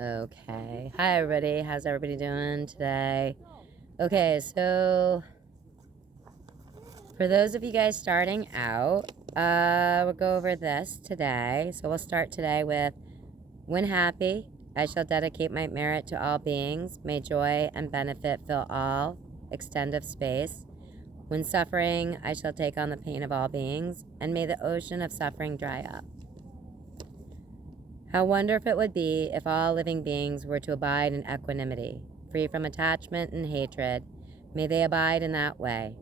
Okay. Hi, everybody. How's everybody doing today? Okay, so for those of you guys starting out, we'll go over this today. So we'll start today with, when happy, I shall dedicate my merit to all beings. May joy and benefit fill all extent of space. When suffering, I shall take on the pain of all beings, and may the ocean of suffering dry up. How wonderful it would be if all living beings were to abide in equanimity, free from attachment and hatred. May they abide in that way.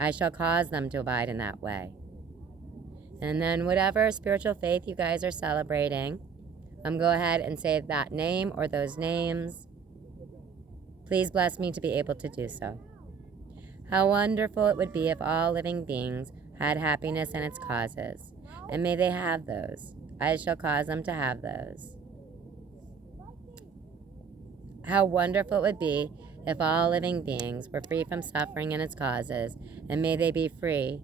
I shall cause them to abide in that way. And then whatever spiritual faith you guys are celebrating, go ahead and say that name or those names. Please bless me to be able to do so. How wonderful it would be if all living beings had happiness and its causes, and may they have those. I shall cause them to have those. How wonderful it would be if all living beings were free from suffering and its causes, and may they be free.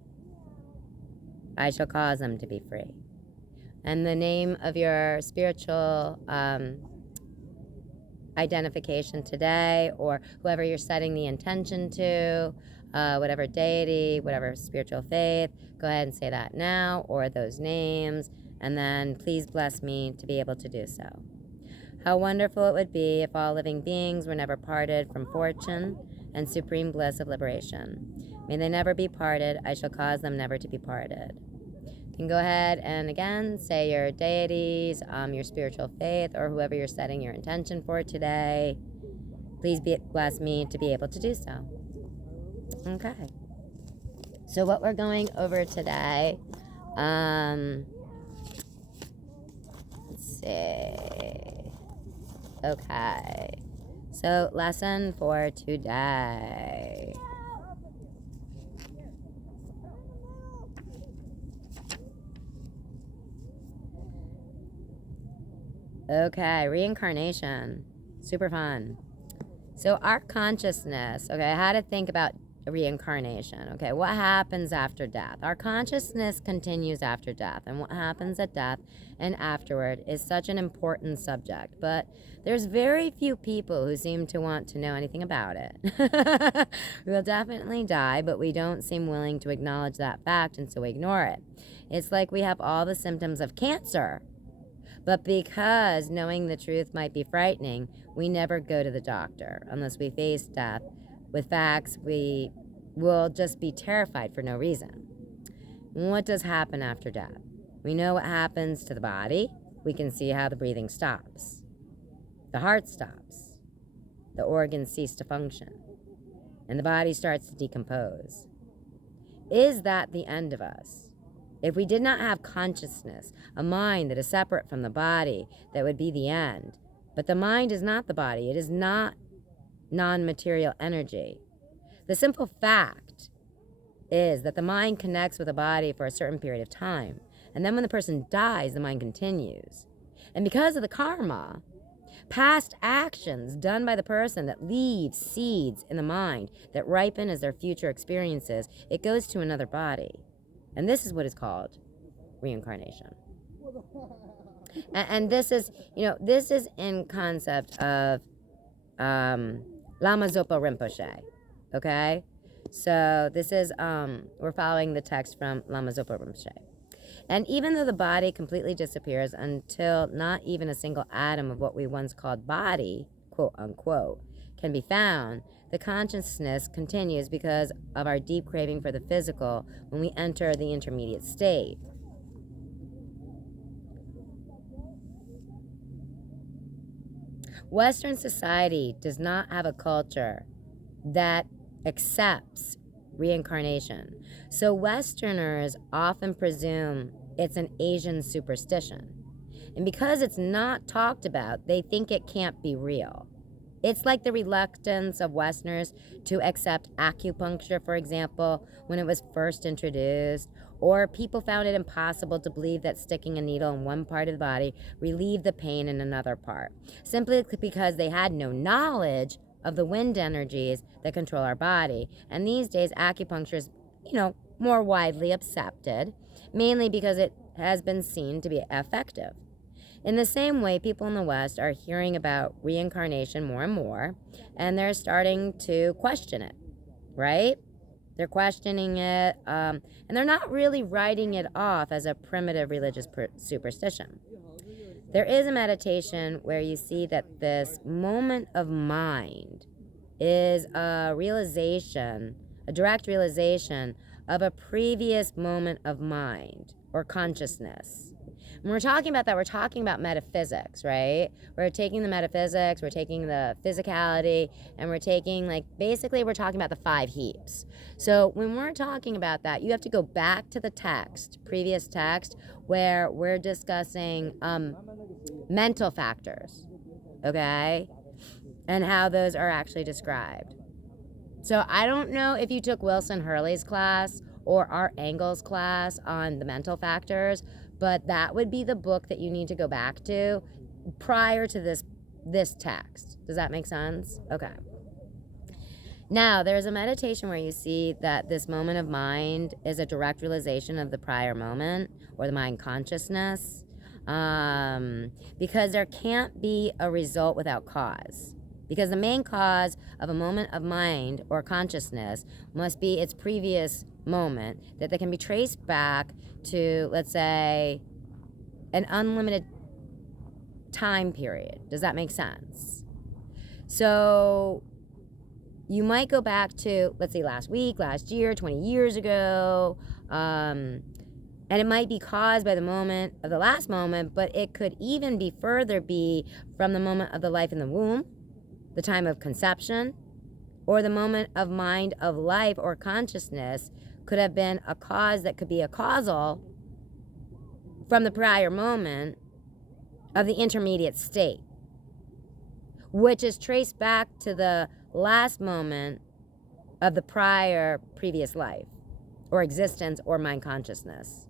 I shall cause them to be free. And the name of your spiritual identification today, or whoever you're setting the intention to, whatever deity, whatever spiritual faith, go ahead and say that now, or those names, and then please bless me to be able to do so. How wonderful it would be if all living beings were never parted from fortune and supreme bliss of liberation. May they never be parted. I shall cause them never to be parted. You can go ahead and again say your deities, your spiritual faith, or whoever you're setting your intention for today. Please bless me to be able to do so. Okay. So what we're going over today, let's see. Okay. So lesson for today. Okay, reincarnation. Super fun. So our consciousness, okay, I had to think about reincarnation. Okay, what happens after death? Our consciousness continues after death, and what happens at death and afterward is such an important subject, but there's very few people who seem to want to know anything about it. We'll definitely die, but we don't seem willing to acknowledge that fact, and so we ignore it. It's like we have all the symptoms of cancer, but because knowing the truth might be frightening, we never go to the doctor unless we face death with facts. We will just be terrified for no reason. What does happen after death? We know what happens to the body. We can see how the breathing stops. The heart stops. The organs cease to function. And the body starts to decompose. Is that the end of us? If we did not have consciousness, a mind that is separate from the body, that would be the end. But the mind is not the body. It is not non-material energy. The simple fact is that the mind connects with the body for a certain period of time. And then when the person dies, the mind continues. And because of the karma, past actions done by the person that leaves seeds in the mind that ripen as their future experiences, it goes to another body. And this is what is called reincarnation. And this is, this is in concept of Lama Zopa Rinpoche, okay? So this is, we're following the text from Lama Zopa Rinpoche. And even though the body completely disappears until not even a single atom of what we once called body, quote unquote, can be found, the consciousness continues because of our deep craving for the physical when we enter the intermediate state. Western society does not have a culture that accepts reincarnation. So Westerners often presume it's an Asian superstition. And because it's not talked about, they think it can't be real. It's like the reluctance of Westerners to accept acupuncture, for example, when it was first introduced, or people found it impossible to believe that sticking a needle in one part of the body relieved the pain in another part, simply because they had no knowledge of the wind energies that control our body. And these days, acupuncture is, more widely accepted, mainly because it has been seen to be effective. In the same way, people in the West are hearing about reincarnation more and more, and they're starting to question it, right? They're questioning it, and they're not really writing it off as a primitive religious superstition. There is a meditation where you see that this moment of mind is a realization, a direct realization of a previous moment of mind or consciousness. When we're talking about that, we're talking about metaphysics, right? We're taking the metaphysics, we're taking the physicality, and we're taking, like, basically we're talking about the 5 heaps. So when we're talking about that, you have to go back to the text, previous text, where we're discussing mental factors, okay? And how those are actually described. So I don't know if you took Wilson Hurley's class or Art Engel's class on the mental factors, but that would be the book that you need to go back to prior to this text. Does that make sense? Okay. Now, there's a meditation where you see that this moment of mind is a direct realization of the prior moment or the mind consciousness, because there can't be a result without cause. Because the main cause of a moment of mind or consciousness must be its previous moment that can be traced back to, let's say, an unlimited time period. Does that make sense? So you might go back to, let's say, last week, last year, 20 years ago, and it might be caused by the moment of the last moment, but it could even be further be from the moment of the life in the womb, the time of conception, or the moment of mind of life or consciousness could have been a cause that could be a causal from the prior moment of the intermediate state, which is traced back to the last moment of the previous life or existence or mind consciousness.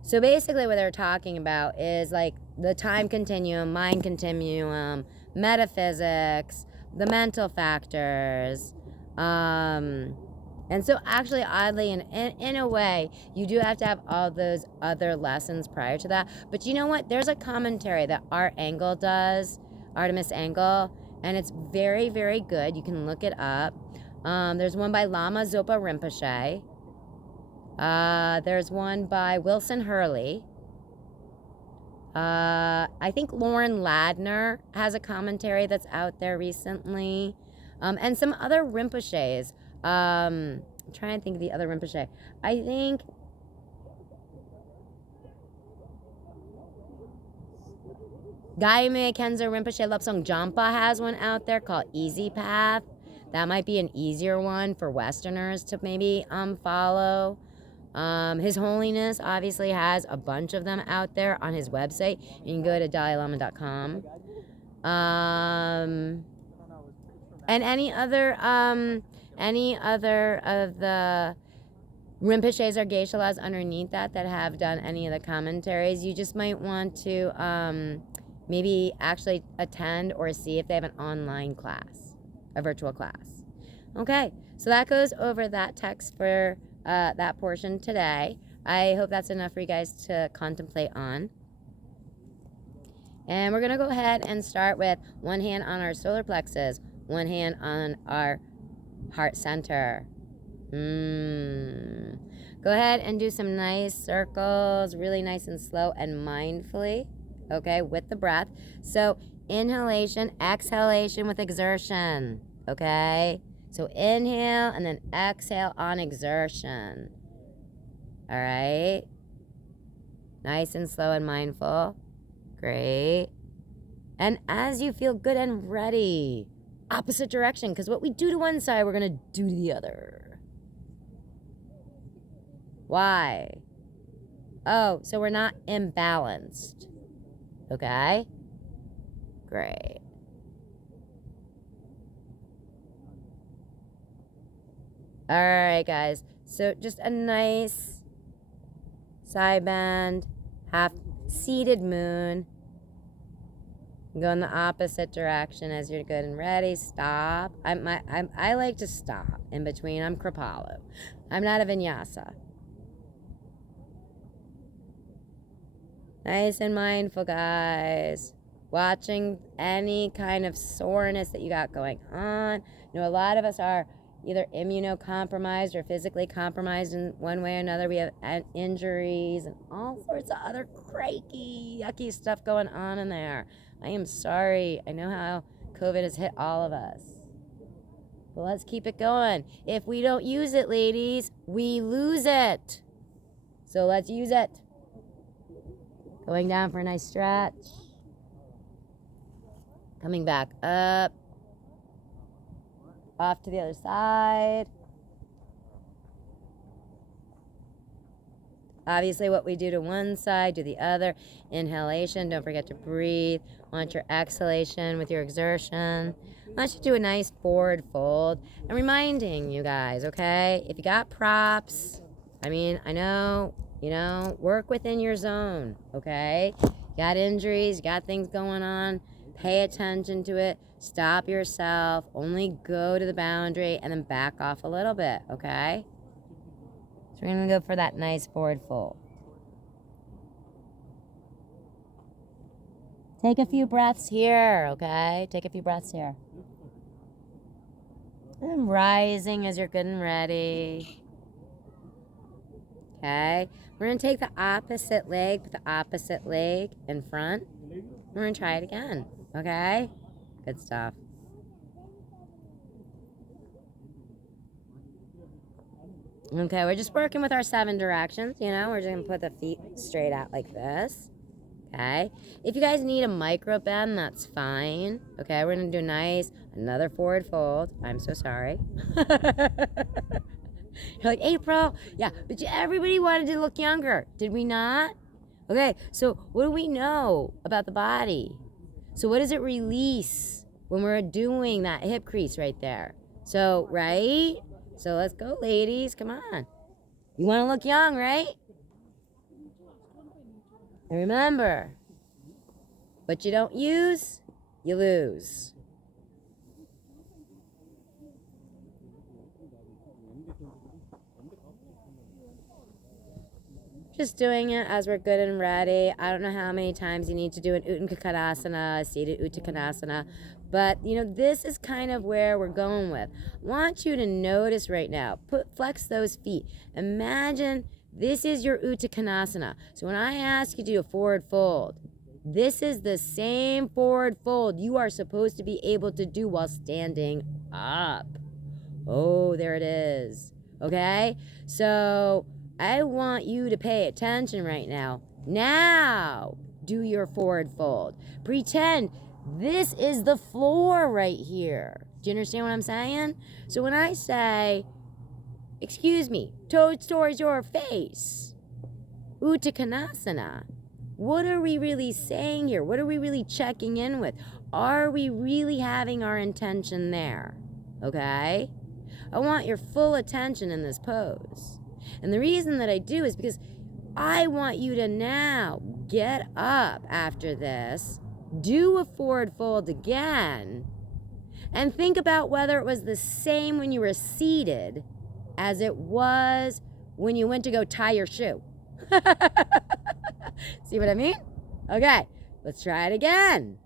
So basically what they're talking about is like the time continuum, mind continuum, metaphysics, the mental factors. And so actually, oddly, in a way, you do have to have all those other lessons prior to that. But you know what? There's a commentary that Art Engel does, Artemis Engel, and it's very, very good. You can look it up. There's one by Lama Zopa Rinpoche. There's one by Wilson Hurley. I think Lauren Ladner has a commentary that's out there recently. And some other Rinpoches. I'm trying to think of the other Rinpoche. I think Gaime Kenzo Rinpoche Lopsong Jampa has one out there called Easy Path. That might be an easier one for Westerners to maybe follow. His Holiness obviously has a bunch of them out there on his website. You can go to DalaiLama.com. And any other of the Rinpoches or Geshe-las underneath that have done any of the commentaries, you just might want to maybe actually attend or see if they have an online class, a virtual class. Okay, so that goes over that text for that portion today. I hope that's enough for you guys to contemplate on. And we're going to go ahead and start with one hand on our solar plexus, one hand on our heart center. Go ahead and do some nice circles, really nice and slow and mindfully, okay, with the breath. So inhalation, exhalation with exertion, okay? So inhale and then exhale on exertion. All right? Nice and slow and mindful. Great. And as you feel good and ready, opposite direction, because what we do to one side, we're going to do to the other. Why? Oh, so we're not imbalanced. Okay? Great. All right, guys. So just a nice side bend, half seated moon. Go in the opposite direction as you're good and ready. Stop. I like to stop in between. I'm Kripalu. I'm not a vinyasa. Nice and mindful, guys. Watching any kind of soreness that you got going on. You know, a lot of us are either immunocompromised or physically compromised in one way or another. We have injuries and all sorts of other cranky, yucky stuff going on in there. I am sorry. I know how COVID has hit all of us. But let's keep it going. If we don't use it, ladies, we lose it. So let's use it. Going down for a nice stretch. Coming back up. Off to the other side. Obviously, what we do to one side, do the other. Inhalation, don't forget to breathe. Want your exhalation with your exertion. I want you to do a nice forward fold. And reminding you guys, okay, if you got props, I mean, I know, you know, work within your zone, okay? You got injuries, you got things going on, pay attention to it, stop yourself, only go to the boundary, and then back off a little bit, okay? So we're gonna go for that nice forward fold. Take a few breaths here, okay? Take a few breaths here. And rising as you're good and ready. Okay? We're going to take the opposite leg, put the opposite leg in front. We're going to try it again, okay? Good stuff. Okay, we're just working with our 7 directions, you know? We're just going to put the feet straight out like this. Okay, if you guys need a micro bend, that's fine. Okay, we're gonna do another forward fold. I'm so sorry. You're like, April, yeah, but everybody wanted to look younger, did we not? Okay, so what do we know about the body? So what does it release when we're doing that hip crease right there? So, right? So let's go, ladies, come on. You wanna look young, right? And remember, what you don't use, you lose. Just doing it as we're good and ready. I don't know how many times you need to do an Uttanasana, seated Uttanasana, but you know, this is kind of where we're going with. I want you to notice right now, flex those feet. Imagine this is your Uttanasana. So when I ask you to do a forward fold, this is the same forward fold you are supposed to be able to do while standing up. Oh, there it is. Okay? So I want you to pay attention right now. Now, do your forward fold. Pretend this is the floor right here. Do you understand what I'm saying? So when I say, excuse me, toes towards your face, Uttanasana, what are we really saying here? What are we really checking in with? Are we really having our intention there? Okay? I want your full attention in this pose. And the reason that I do is because I want you to now get up after this, do a forward fold again, and think about whether it was the same when you were seated as it was when you went to go tie your shoe. See what I mean? Okay, let's try it again.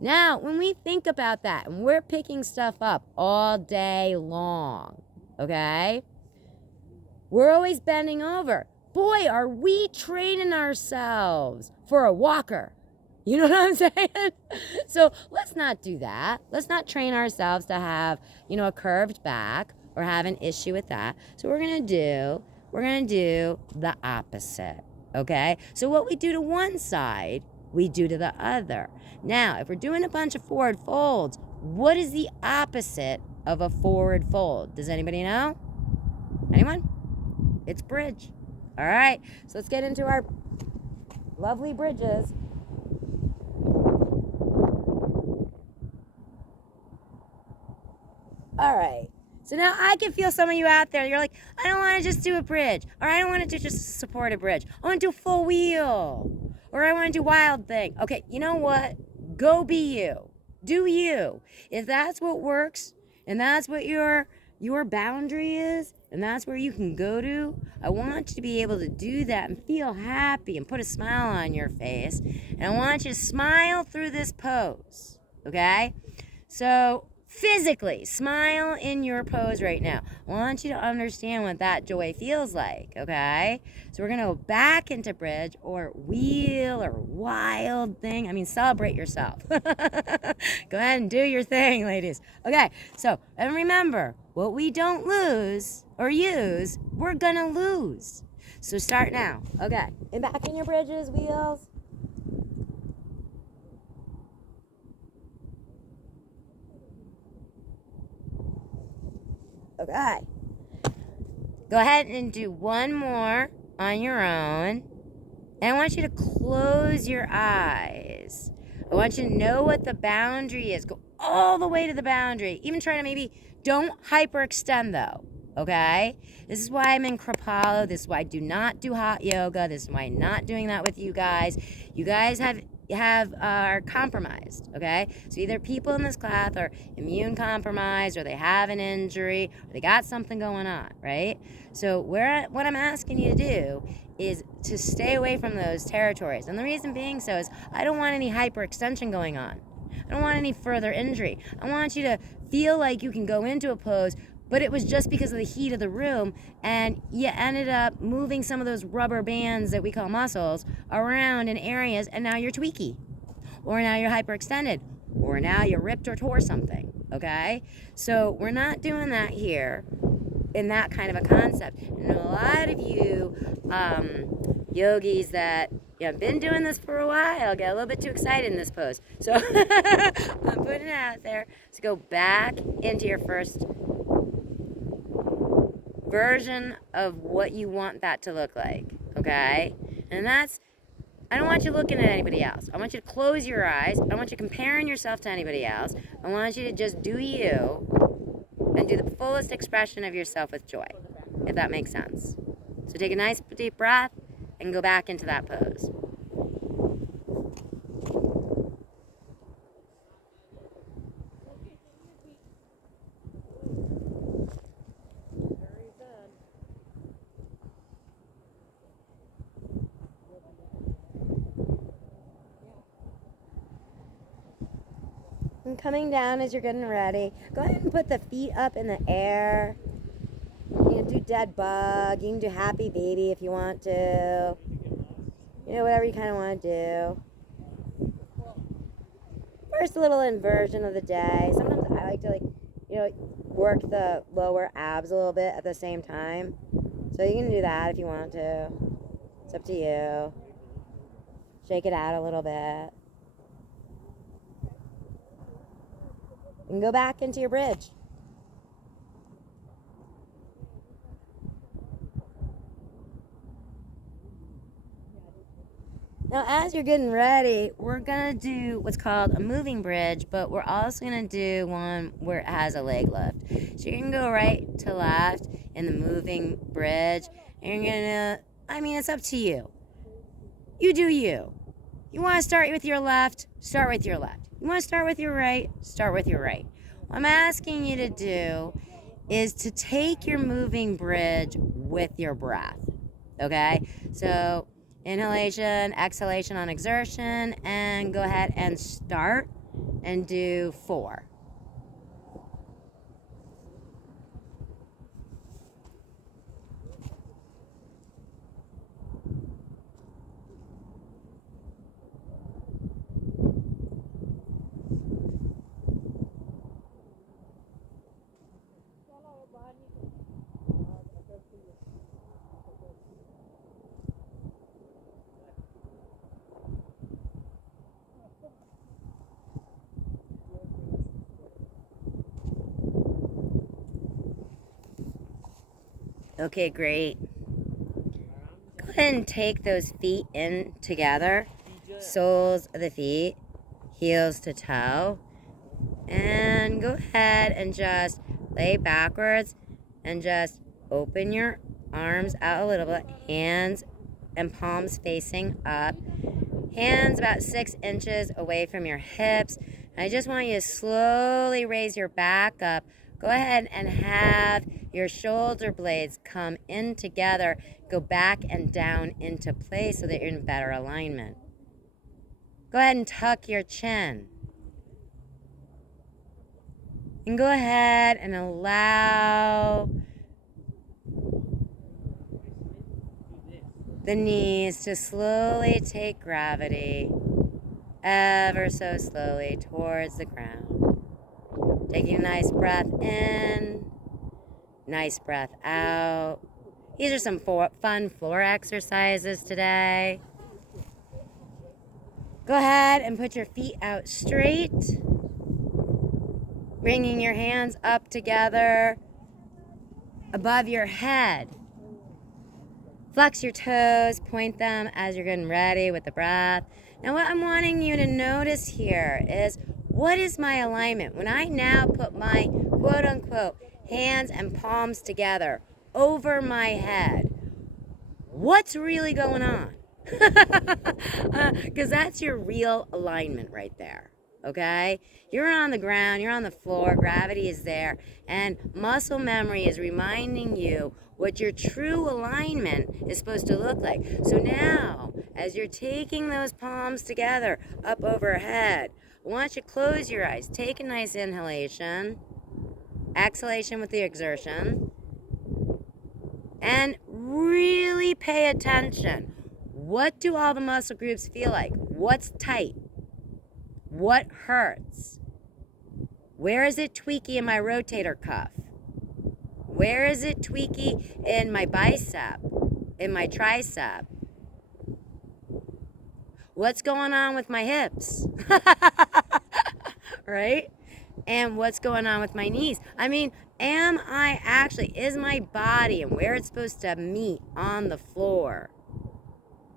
Now, when we think about that, and we're picking stuff up all day long, okay? We're always bending over. Boy, are we training ourselves for a walker. You know what I'm saying? So let's not do that. Let's not train ourselves to have, you know, a curved back or have an issue with that. So we're going to do the opposite, okay? So what we do to one side, we do to the other. Now, if we're doing a bunch of forward folds, what is the opposite of a forward fold? Does anybody know? Anyone? It's bridge. All right, so let's get into our lovely bridges. All right, so now I can feel some of you out there. You're like, I don't want to just do a bridge, or I don't want to just support a bridge. I want to do full wheel, or I want to do wild thing. Okay, you know what? Go be you. Do you. If that's what works, and that's what your boundary is, and that's where you can go to, I want you to be able to do that and feel happy and put a smile on your face. And I want you to smile through this pose, okay? So physically, smile in your pose right now. I want you to understand what that joy feels like, okay? So we're going to go back into bridge or wheel or wild thing. I mean, celebrate yourself. Go ahead and do your thing, ladies. Okay, so, and remember, what we don't lose or use, we're going to lose. So start now. Okay, and back in your bridges, wheels. Okay. Go ahead and do one more on your own. And I want you to close your eyes. I want you to know what the boundary is. Go all the way to the boundary. Even try to maybe don't hyperextend though. Okay? This is why I'm in Kripalu. This is why I do not do hot yoga. This is why I'm not doing that with you guys. You guys are compromised, okay? So either people in this class are immune compromised, or they have an injury, or they got something going on, right? So what I'm asking you to do is to stay away from those territories. And the reason being so is I don't want any hyperextension going on. I don't want any further injury. I want you to feel like you can go into a pose, but it was just because of the heat of the room, and you ended up moving some of those rubber bands that we call muscles around in areas, and now you're tweaky, or now you're hyperextended, or now you ripped or tore something, okay? So we're not doing that here in that kind of a concept. And a lot of you yogis that have been doing this for a while get a little bit too excited in this pose. So I'm putting it out there to go back into your first version of what you want that to look like, okay? And that's, I don't want you looking at anybody else. I want you to close your eyes. I don't want you comparing yourself to anybody else. I want you to just do you and do the fullest expression of yourself with joy, if that makes sense. So take a nice deep breath and go back into that pose. And coming down as you're getting ready, go ahead and put the feet up in the air. You can do dead bug. You can do happy baby if you want to. You know, whatever you kind of want to do. First little inversion of the day. Sometimes I like to work the lower abs a little bit at the same time. So you can do that if you want to. It's up to you. Shake it out a little bit. And go back into your bridge. Now, as you're getting ready, we're going to do what's called a moving bridge, but we're also going to do one where it has a leg lift. So you can go right to left in the moving bridge, and you're going to, it's up to you. You do you. You want to start with your left, start with your left. You want to start with your right, start with your right. What I'm asking you to do is to take your moving bridge with your breath, okay? So inhalation, exhalation on exertion, and go ahead and start and do 4. Okay, great. Go ahead and take those feet in together. Soles of the feet, heels to toe. And go ahead and just lay backwards and just open your arms out a little bit. Hands and palms facing up. Hands about 6 inches away from your hips. And I just want you to slowly raise your back up Go ahead and have your shoulder blades come in together, go back and down into place so that you're in better alignment. Go ahead and tuck your chin. And go ahead and allow the knees to slowly take gravity ever so slowly towards the ground. Taking a nice breath in, nice breath out. These are some fun floor exercises today. Go ahead and put your feet out straight, bringing your hands up together above your head. Flex your toes, point them as you're getting ready with the breath. Now what I'm wanting you to notice here is, what is my alignment? When I now put my quote unquote hands and palms together over my head, what's really going on? Because that's your real alignment right there. Okay? You're on the ground, you're on the floor, gravity is there, and muscle memory is reminding you what your true alignment is supposed to look like. So now, as you're taking those palms together up overhead, I want you to close your eyes. Take a nice inhalation, exhalation with the exertion, and really pay attention. What do all the muscle groups feel like? What's tight? What hurts? Where is it tweaky in my rotator cuff? Where is it tweaky in my bicep, in my tricep? What's going on with my hips? Right? And what's going on with my knees? I mean, is my body and where it's supposed to meet on the floor,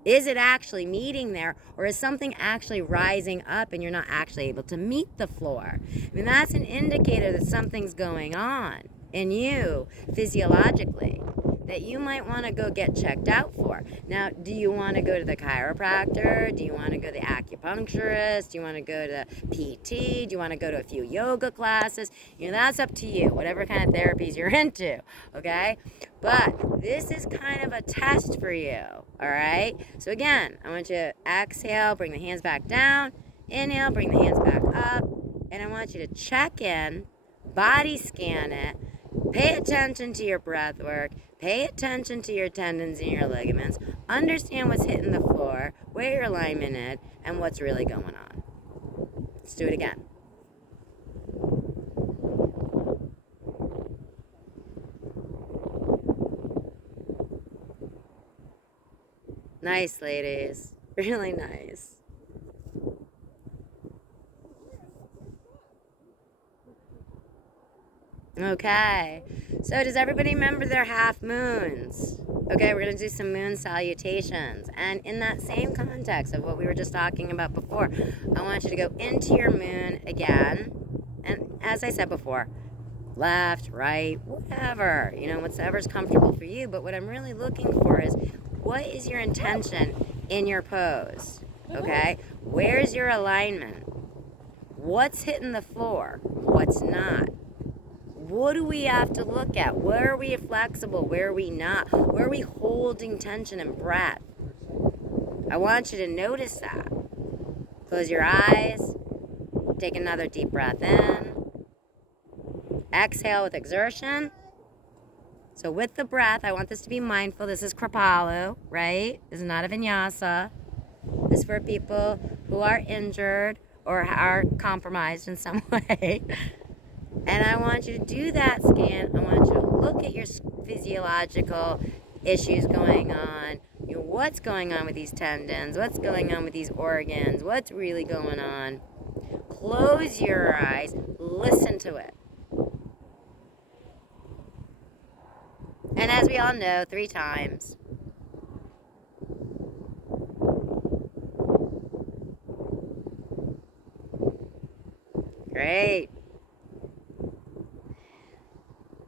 is it actually meeting there, or is something actually rising up and you're not actually able to meet the floor? I mean, that's an indicator that something's going on in you physiologically that you might want to go get checked out for. Now, do you want to go to the chiropractor? Do you want to go to the acupuncturist? Do you want to go to PT? Do you want to go to a few yoga classes? You know, that's up to you, whatever kind of therapies you're into, okay? But this is kind of a test for you, all right? So again, I want you to exhale, bring the hands back down. Inhale, bring the hands back up. And I want you to check in, body scan it, pay attention to your breath work, pay attention to your tendons and your ligaments, understand what's hitting the floor, where your alignment is, and what's really going on. Let's do it again. Nice, ladies. Really nice. Okay, so does everybody remember their half moons? Okay, we're going to do some moon salutations. And in that same context of what we were just talking about before, I want you to go into your moon again. And as I said before, left, right, whatever, you know, whatever's comfortable for you. But what I'm really looking for is, what is your intention in your pose? Okay, where's your alignment? What's hitting the floor? What's not? What do we have to look at? Where are we flexible? Where are we not? Where are we holding tension and breath? I want you to notice that. Close your eyes. Take another deep breath in. Exhale with exertion. So with the breath, I want this to be mindful. This is Kripalu, right? This is not a vinyasa. This is for people who are injured or are compromised in some way. And I want you to do that scan. I want you to look at your physiological issues going on. You know, what's going on with these tendons? What's going on with these organs? What's really going on? Close your eyes. Listen to it. And as we all know, 3 times. Great.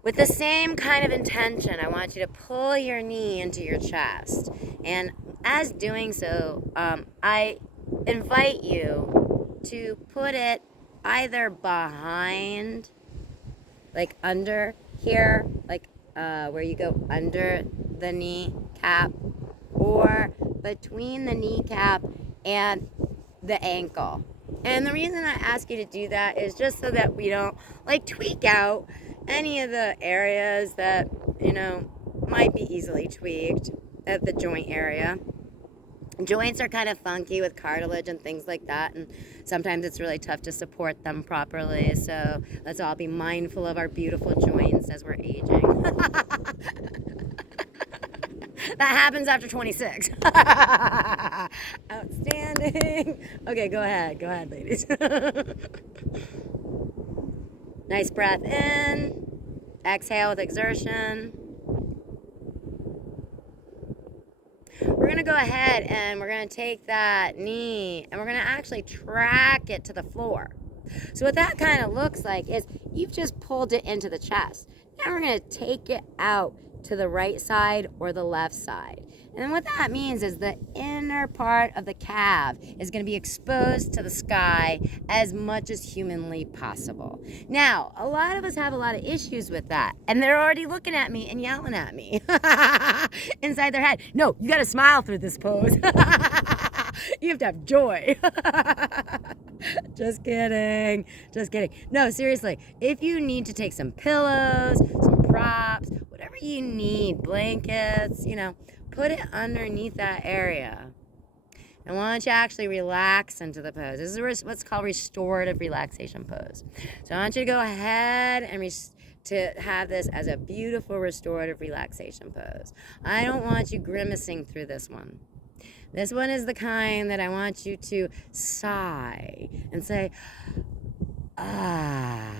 With the same kind of intention, I want you to pull your knee into your chest. And as doing so, I invite you to put it either behind like under here, like where you go under the kneecap, or between the kneecap and the ankle. And the reason I ask you to do that is just so that we don't like tweak out any of the areas that, you know, might be easily tweaked at the joint area. Joints are kind of funky with cartilage and things like that, and sometimes it's really tough to support them properly. So let's all be mindful of our beautiful joints as we're aging. That happens after 26. Outstanding. Okay, go ahead, ladies. Nice breath in. Exhale with exertion. We're going to go ahead and we're going to take that knee and we're going to actually track it to the floor. So what that kind of looks like is you've just pulled it into the chest. Now we're going to take it out to the right side or the left side. And then what that means is the inner part of the calf is going to be exposed to the sky as much as humanly possible. Now, a lot of us have a lot of issues with that, and they're already looking at me and yelling at me inside their head. No, you got to smile through this pose. You have to have joy. Just kidding. No, seriously, if you need to take some pillows, some props, whatever you need, blankets, you know, put it underneath that area. And why don't you actually relax into the pose? This is what's called restorative relaxation pose. So I want you to go ahead and to have this as a beautiful restorative relaxation pose. I don't want you grimacing through this one. This one is the kind that I want you to sigh and say, ah,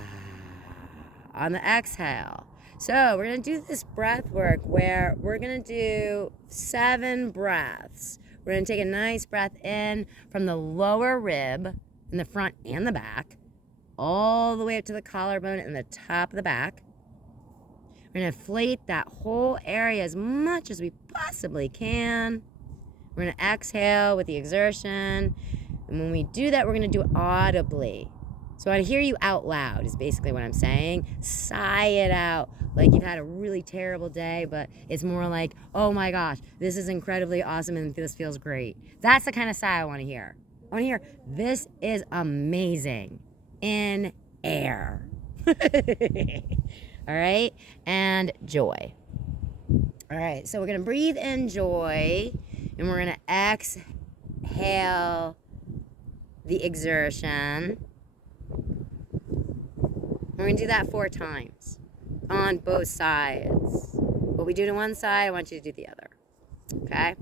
on the exhale. So we're going to do this breath work where we're going to do 7 breaths. We're going to take a nice breath in from the lower rib in the front and the back, all the way up to the collarbone and the top of the back. We're going to inflate that whole area as much as we possibly can. We're going to exhale with the exertion. And when we do that, we're going to do it audibly. So I hear you out loud is basically what I'm saying. Sigh it out like you've had a really terrible day, but it's more like, oh my gosh, this is incredibly awesome and this feels great. That's the kind of sigh I want to hear. I want to hear, this is amazing in air. All right? And joy. All right, so we're going to breathe in joy, and we're going to exhale the exertion. We're going to do that 4 times on both sides. What we do to one side, I want you to do the other. Okay?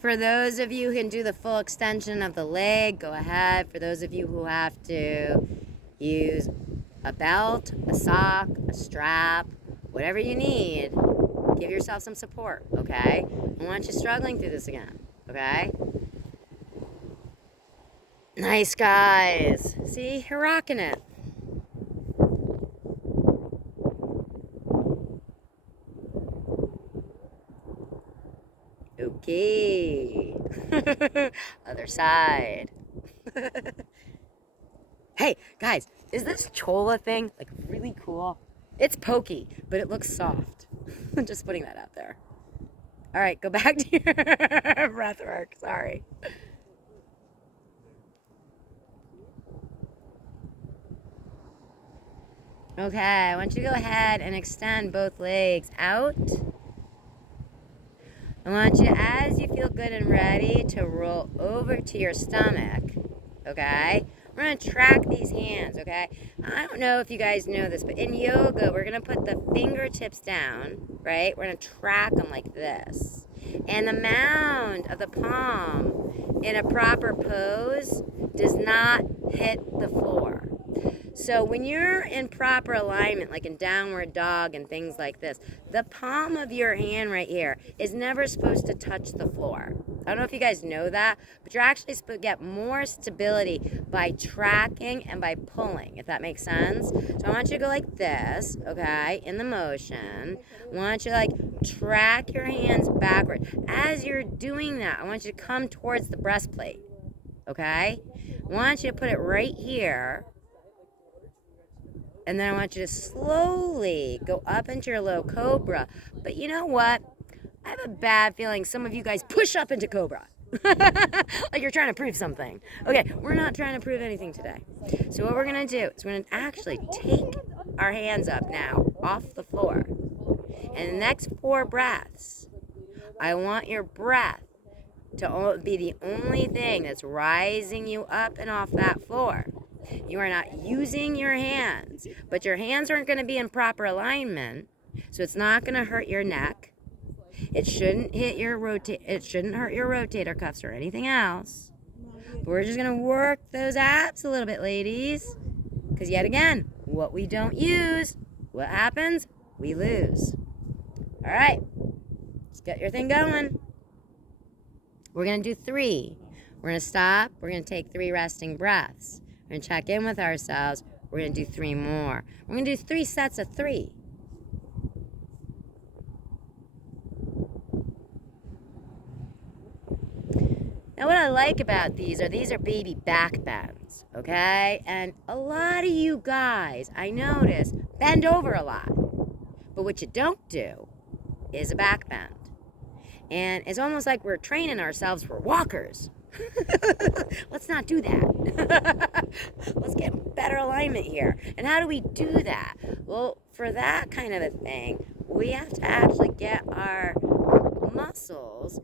For those of you who can do the full extension of the leg, go ahead. For those of you who have to use a belt, a sock, a strap, whatever you need, give yourself some support, okay? I don't want you struggling through this again, okay? Nice, guys. See, you're rocking it. Okay. Other side. Hey, guys, is this chola thing, like, really cool? It's pokey, but it looks soft. I'm just putting that out there. All right, go back to your breath work. Sorry. Okay, I want you to go ahead and extend both legs out. I want you, as you feel good and ready, to roll over to your stomach, okay? We're going to track these hands, okay? I don't know if you guys know this, but in yoga, we're going to put the fingertips down, right? We're going to track them like this. And the mound of the palm in a proper pose does not hit the floor. So when you're in proper alignment, like in downward dog and things like this, the palm of your hand right here is never supposed to touch the floor. I don't know if you guys know that, but you're actually supposed to get more stability by tracking and by pulling, if that makes sense. So I want you to go like this, okay, in the motion. I want you to like track your hands backward. As you're doing that, I want you to come towards the breastplate, okay? I want you to put it right here. And then I want you to slowly go up into your low cobra. But you know what? I have a bad feeling some of you guys push up into cobra. Like you're trying to prove something. Okay, we're not trying to prove anything today. So what we're going to do is we're going to actually take our hands up now off the floor. And the next 4 breaths, I want your breath to be the only thing that's rising you up and off that floor. You are not using your hands, but your hands aren't going to be in proper alignment, so it's not going to hurt your neck. It shouldn't hurt your rotator cuffs or anything else. But we're just going to work those abs a little bit, ladies. Because yet again, what we don't use, what happens? We lose. All right, let's get your thing going. We're going to do 3. We're going to stop. We're going to take 3 resting breaths. We're going to check in with ourselves. We're going to do 3 more. We're going to do 3 sets of 3. Now what I like about these are baby back bends, okay? And a lot of you guys, I notice, bend over a lot. But what you don't do is a back bend. And it's almost like we're training ourselves for walkers. Let's not do that. Let's get better alignment here. And how do we do that? Well, for that kind of a thing, we have to actually get our muscles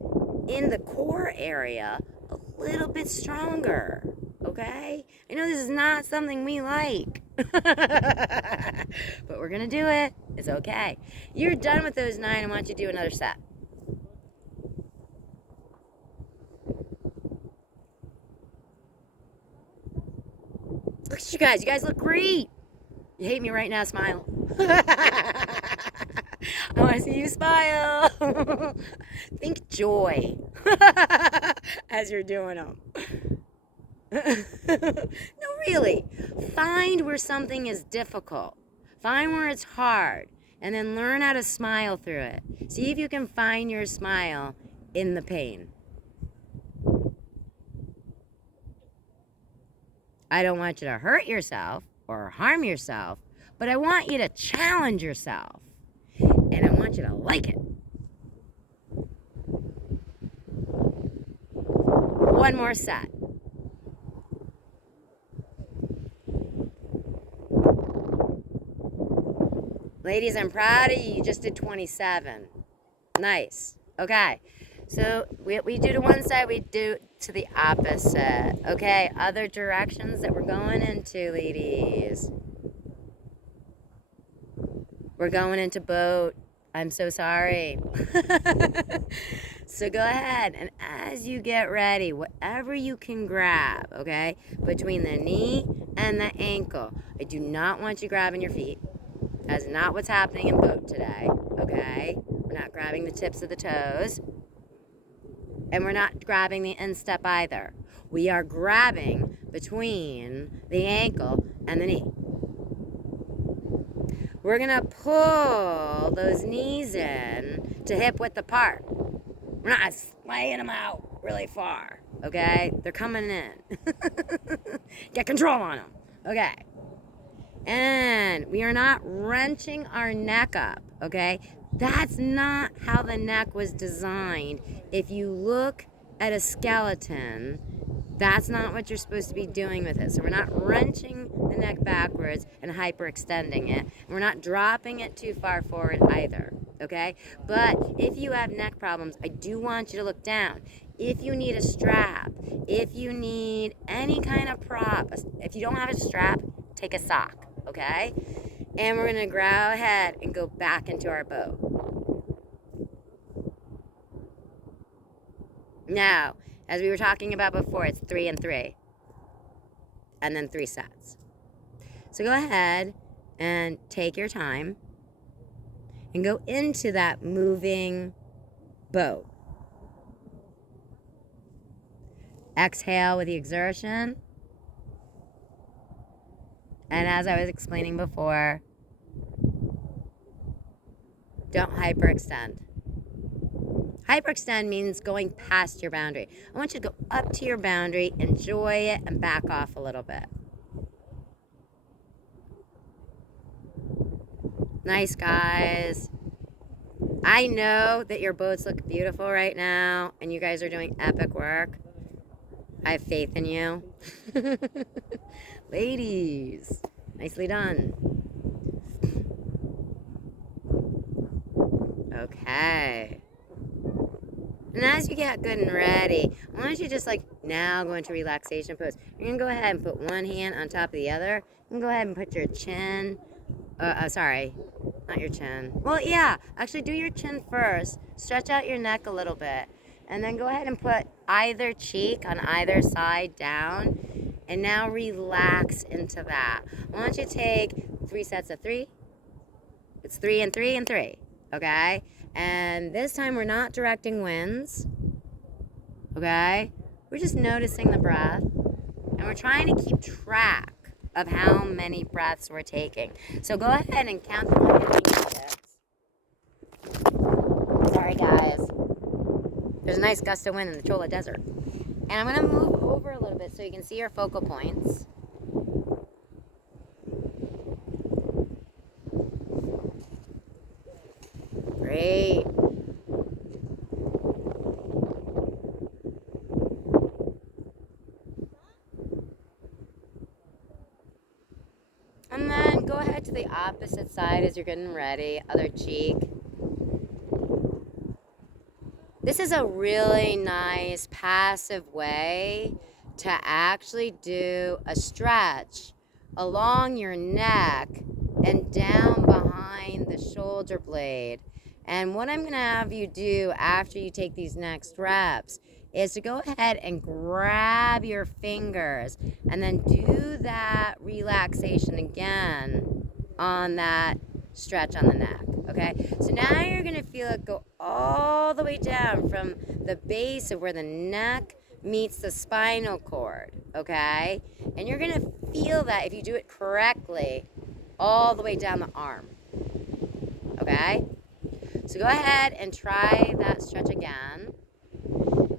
in the core area a little bit stronger. Okay? I know this is not something we like. But we're going to do it. It's okay. You're done with those 9. I want you to do another set. Look at you guys. You guys look great. You hate me right now, smile. I want to see you smile. Think joy as you're doing them. No, really. Find where something is difficult. Find where it's hard. And then learn how to smile through it. See if you can find your smile in the pain. I don't want you to hurt yourself or harm yourself, but I want you to challenge yourself. And I want you to like it. 1 more set. Ladies, I'm proud of you. You just did 27. Nice. Okay. So we do to one side, we do to the opposite. Okay, other directions that we're going into, ladies. We're going into boat. I'm so sorry. So go ahead, and as you get ready, whatever you can grab, okay, between the knee and the ankle. I do not want you grabbing your feet. That's not what's happening in boat today, okay? We're not grabbing the tips of the toes. And we're not grabbing the instep either. We are grabbing between the ankle and the knee. We're going to pull those knees in to hip width apart. We're not slaying them out really far, okay? They're coming in. Get control on them, okay? And we are not wrenching our neck up, okay? That's not how the neck was designed. If you look at a skeleton, that's not what you're supposed to be doing with it. So we're not wrenching the neck backwards and hyperextending it. And we're not dropping it too far forward either, okay? But if you have neck problems, I do want you to look down. If you need a strap, if you need any kind of prop, if you don't have a strap, take a sock, okay? And we're going to go ahead and go back into our boat. Now, as we were talking about before, it's 3 and 3. And then 3 sets. So go ahead and take your time and go into that moving boat. Exhale with the exertion. And as I was explaining before, don't hyperextend. Hyperextend means going past your boundary. I want you to go up to your boundary, enjoy it, and back off a little bit. Nice, guys. I know that your boats look beautiful right now, and you guys are doing epic work. I have faith in you. Ladies, nicely done. Okay. And as you get good and ready, I want you to just like now go into relaxation pose. You're going to go ahead and put one hand on top of the other. You can go ahead and put your chin, sorry, not your chin. Well, yeah, actually do your chin first. Stretch out your neck a little bit. And then go ahead and put either cheek on either side down. And now relax into that. I want you to take 3 sets of 3. It's 3 and 3 and 3, okay? And this time we're not directing winds, okay? We're just noticing the breath. And we're trying to keep track of how many breaths we're taking. So go ahead and count them on your fingertips. Sorry, guys. There's a nice gust of wind in the Chola Desert. And I'm going to move over a little bit so you can see your focal points. Great. And then go ahead to the opposite side as you're getting ready. Other cheek. This is a really nice passive way to actually do a stretch along your neck and down behind the shoulder blade. And what I'm going to have you do after you take these next reps is to go ahead and grab your fingers and then do that relaxation again on that stretch on the neck. Okay, so now you're going to feel it go all the way down from the base of where the neck meets the spinal cord, okay? And you're going to feel that if you do it correctly all the way down the arm, okay? So go ahead and try that stretch again.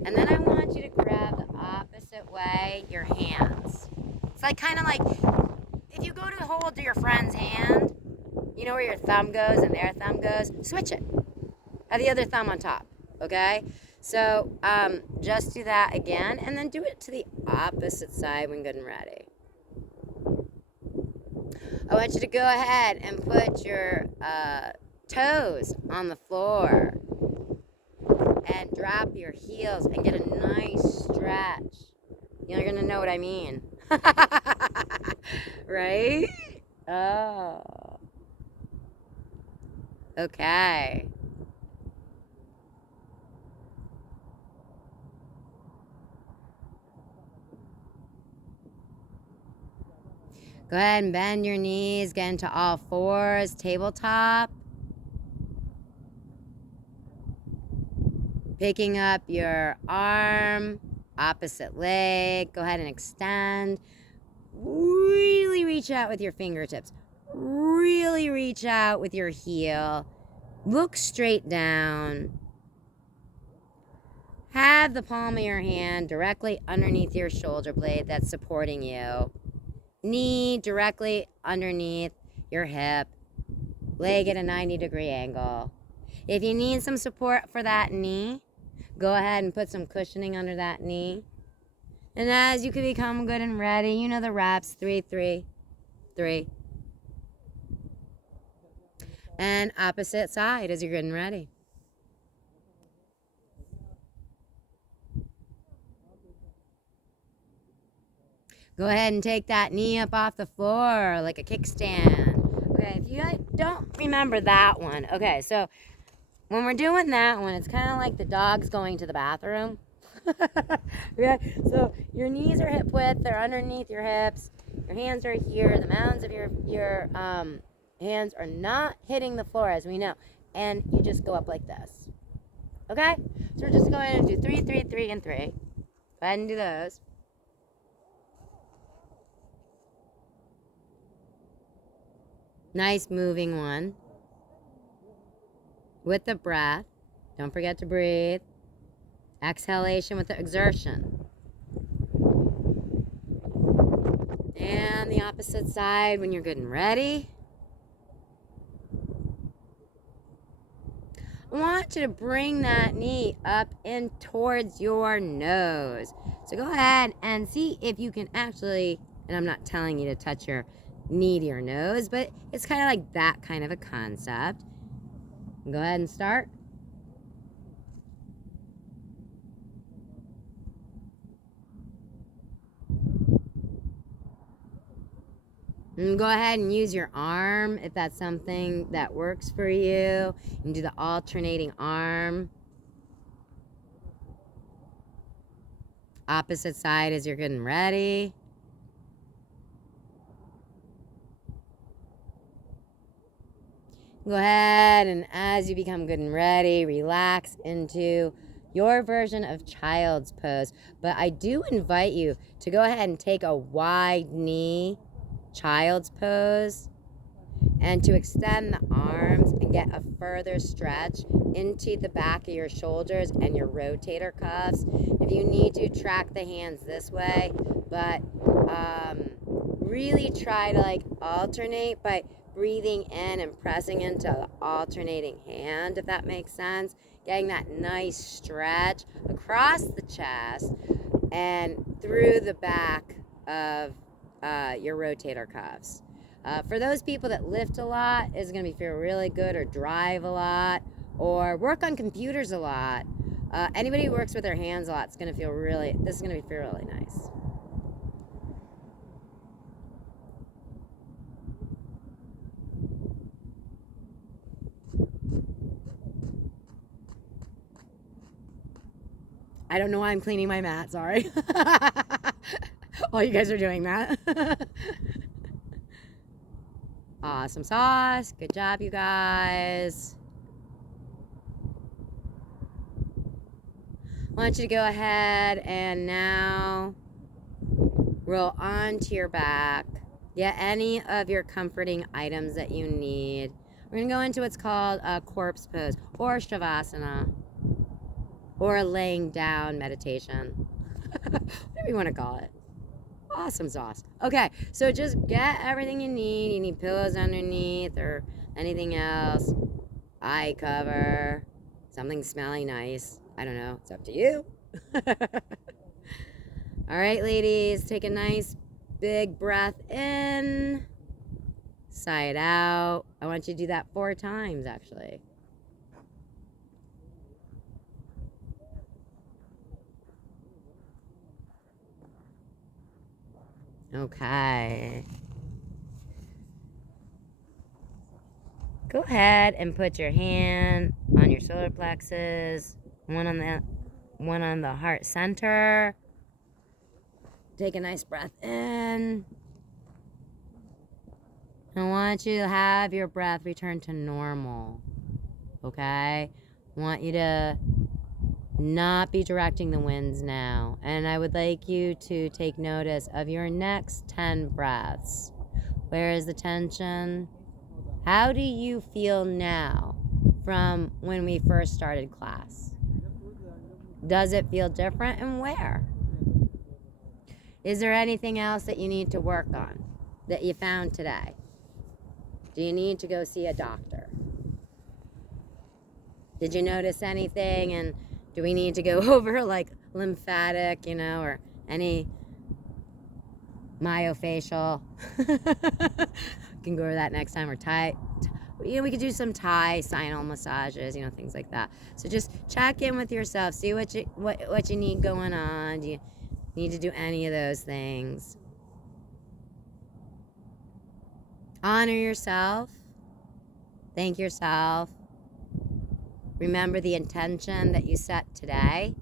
And then I want you to grab the opposite way your hands. It's like kind of like if you go to hold your friend's hand, you know where your thumb goes and their thumb goes? Switch it. Have the other thumb on top, okay? So just do that again, and then do it to the opposite side when good and ready. I want you to go ahead and put your toes on the floor and drop your heels and get a nice stretch. You're going to know what I mean. Right? Oh. Okay. Go ahead and bend your knees, get into all fours, tabletop. Picking up your arm, opposite leg. Go ahead and extend. Really reach out with your fingertips. Really reach out with your heel. Look straight down. Have the palm of your hand directly underneath your shoulder blade that's supporting you. Knee directly underneath your hip. Leg at a 90-degree angle. If you need some support for that knee, go ahead and put some cushioning under that knee. And as you can become good and ready, you know the reps, 3, 3, 3. And opposite side as you're good and ready. Go ahead and take that knee up off the floor like a kickstand. Okay, if you don't remember that one. Okay, so when we're doing that one, it's kind of like the dog's going to the bathroom. Okay, so your knees are hip width, they're underneath your hips. Your hands are here. The mounds of your hands are not hitting the floor, as we know. And you just go up like this. Okay? So we're just going to do 3, 3, 3, and 3. Go ahead and do those. Nice moving one. With the breath. Don't forget to breathe. Exhalation with the exertion. And the opposite side when you're good and ready. I want you to bring that knee up in towards your nose. So go ahead and see if you can actually, and I'm not telling you to touch your knee to your nose, but it's kind of like that kind of a concept. Go ahead and start. And go ahead and use your arm if that's something that works for you. You can do the alternating arm. Opposite side as you're good and ready. Go ahead and as you become good and ready, relax into your version of child's pose. But I do invite you to go ahead and take a wide knee child's pose and to extend the arms and get a further stretch into the back of your shoulders and your rotator cuffs. If you need to, track the hands this way, but really try to like alternate by breathing in and pressing into the alternating hand, if that makes sense. Getting that nice stretch across the chest and through the back of your rotator cuffs. For those people that lift a lot, it's going to feel really good, or drive a lot, or work on computers a lot. Anybody who works with their hands a lot, this is going to feel really nice. I don't know why I'm cleaning my mat, sorry. While you guys are doing that. Awesome sauce. Good job, you guys. I want you to go ahead and now roll onto your back. Get any of your comforting items that you need. We're going to go into what's called a corpse pose or Shavasana or a laying down meditation. Whatever you want to call it. Awesome sauce. Okay, so just get everything you need. You need pillows underneath or anything else. Eye cover. Something smelling nice. I don't know. It's up to you. All right, ladies. Take a nice big breath in. Sigh it out. I want you to do that 4 times, actually. Okay. Go ahead and put your hand on your solar plexus, one on the heart center. Take a nice breath in. I want you to have your breath return to normal. Okay? I want you to not be directing the winds now. And I would like you to take notice of your next 10 breaths. Where is the tension? How do you feel now from when we first started class? Does it feel different, and where? Is there anything else that you need to work on that you found today? Do you need to go see a doctor? Did you notice anything, and do we need to go over like lymphatic, or any myofascial? Can go over that next time, or Thai. We could do some Thai sinus massages, things like that. So just check in with yourself, see what you need going on. Do you need to do any of those things? Honor yourself. Thank yourself. Remember the intention that you set today,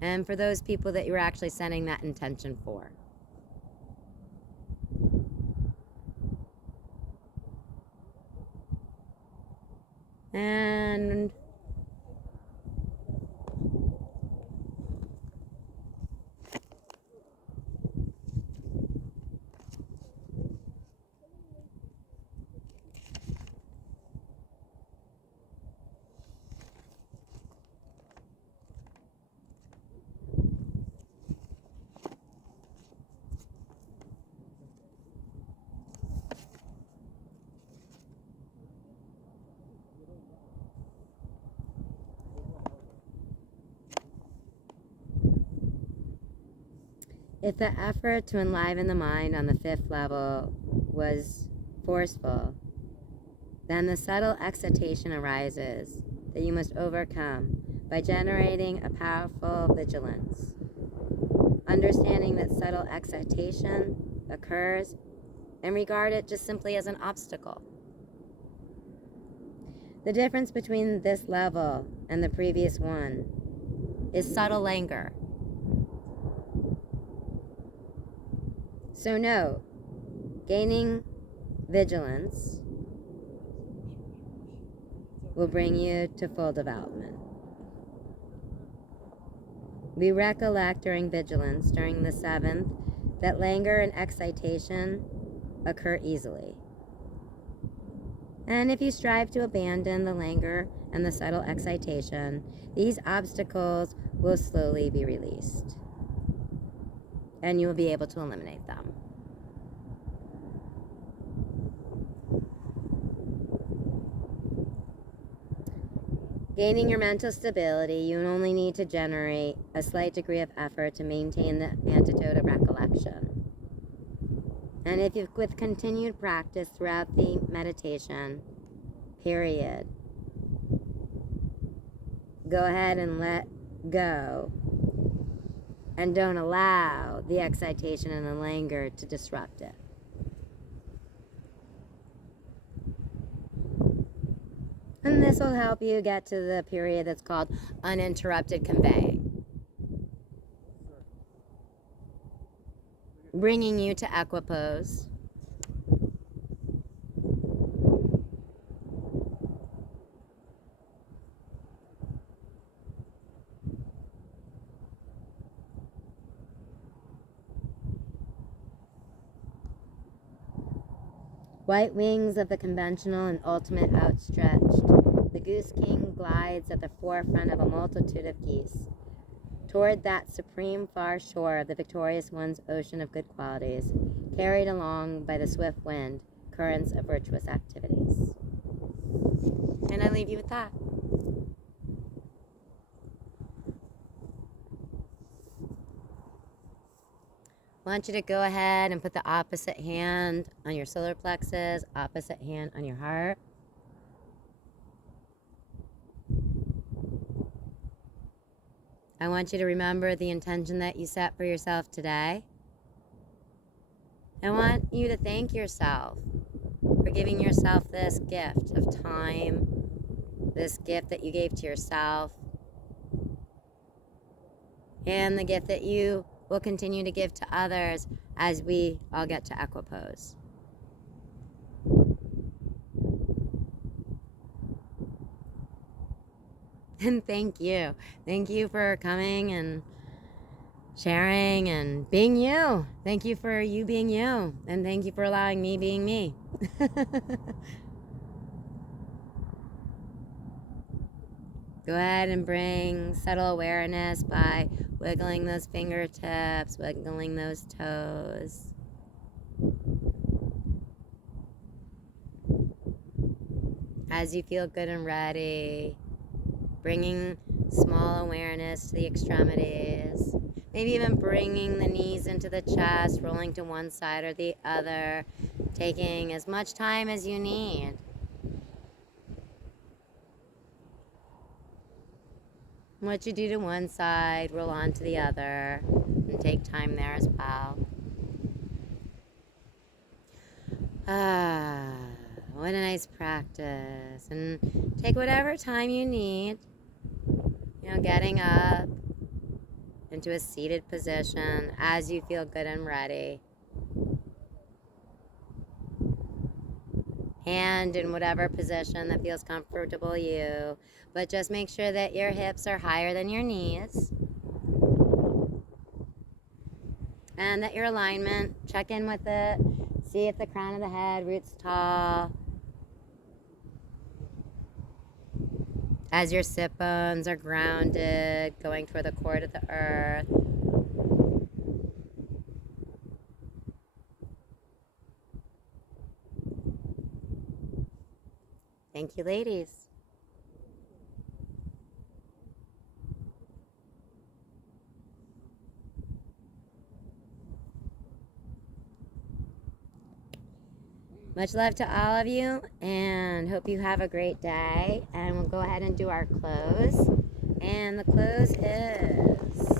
and for those people that you're actually setting that intention for. And If the effort to enliven the mind on the 5th level was forceful, then the subtle excitation arises that you must overcome by generating a powerful vigilance. Understanding that subtle excitation occurs and regard it just simply as an obstacle. The difference between this level and the previous one is subtle anger. So note, gaining vigilance will bring you to full development. We recollect during vigilance, during the 7th, that languor and excitation occur easily. And if you strive to abandon the languor and the subtle excitation, these obstacles will slowly be released, and you will be able to eliminate them. Gaining your mental stability, you only need to generate a slight degree of effort to maintain the antidote of recollection. And if you, with continued practice throughout the meditation period, go ahead and let go and don't allow the excitation and the languor to disrupt it. And this will help you get to the period that's called uninterrupted conveying, bringing you to equipose. White wings of the conventional and ultimate outstretched, the goose king glides at the forefront of a multitude of geese, toward that supreme far shore of the victorious one's ocean of good qualities, carried along by the swift wind, currents of virtuous activities. And I leave you with that. I want you to go ahead and put the opposite hand on your solar plexus, opposite hand on your heart. I want you to remember the intention that you set for yourself today. I want you to thank yourself for giving yourself this gift of time, this gift that you gave to yourself, and the gift that you will continue to give to others as we all get to equipose. And thank you. Thank you for coming and sharing and being you. Thank you for you being you. And thank you for allowing me being me. Go ahead and bring subtle awareness by wiggling those fingertips, wiggling those toes. As you feel good and ready, bringing small awareness to the extremities. Maybe even bringing the knees into the chest, rolling to one side or the other, taking as much time as you need. What you do to one side, roll on to the other, and take time there as well. What a nice practice. And take whatever time you need, getting up into a seated position as you feel good and ready. Hand in whatever position that feels comfortable to you, but just make sure that your hips are higher than your knees and that your alignment, check in with it, see if the crown of the head roots tall, as your sit bones are grounded, going toward the core of the earth. Thank you, ladies. Much love to all of you, and hope you have a great day. And we'll go ahead and do our close. And the close is: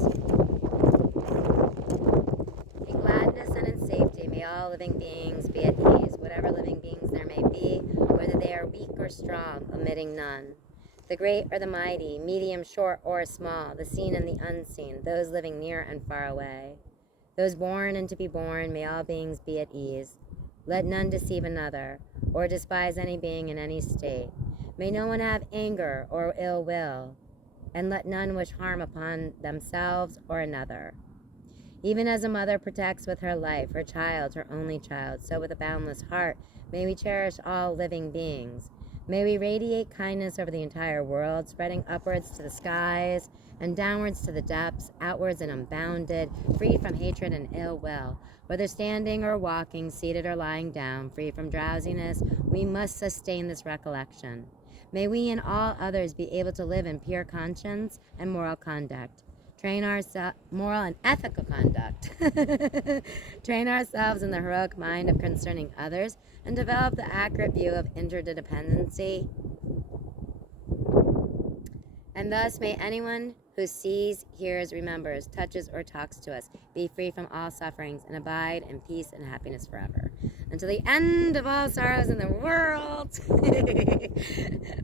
in gladness and in safety may all living beings be at ease, whatever living beings there may be, whether they are weak or strong, omitting none. The great or the mighty, medium, short, or small, the seen and the unseen, those living near and far away. Those born and to be born, may all beings be at ease. Let none deceive another, or despise any being in any state. May no one have anger or ill will, and let none wish harm upon themselves or another. Even as a mother protects with her life her child, her only child, so with a boundless heart may we cherish all living beings. May we radiate kindness over the entire world, spreading upwards to the skies and downwards to the depths, outwards and unbounded, free from hatred and ill will. Whether standing or walking, seated or lying down, free from drowsiness, we must sustain this recollection. May we and all others be able to live in pure conscience and moral conduct. Train ourselves, moral and ethical conduct. Train ourselves in the heroic mind of concerning others and develop the accurate view of interdependency. And thus may anyone who sees, hears, remembers, touches, or talks to us be free from all sufferings and abide in peace and happiness forever. Until the end of all sorrows in the world.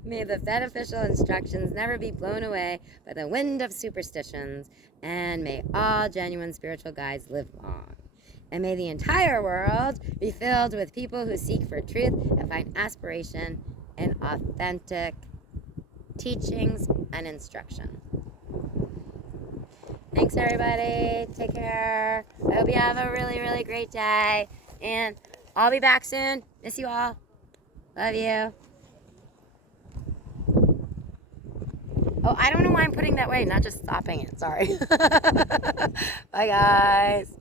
May the beneficial instructions never be blown away by the wind of superstitions, and may all genuine spiritual guides live long. And may the entire world be filled with people who seek for truth and find aspiration in authentic teachings and instruction. Thanks, everybody. Take care. I hope you have a really, really great day. And I'll be back soon. Miss you all. Love you. Oh, I don't know why I'm putting that way, not just stopping it. Sorry. Bye, guys.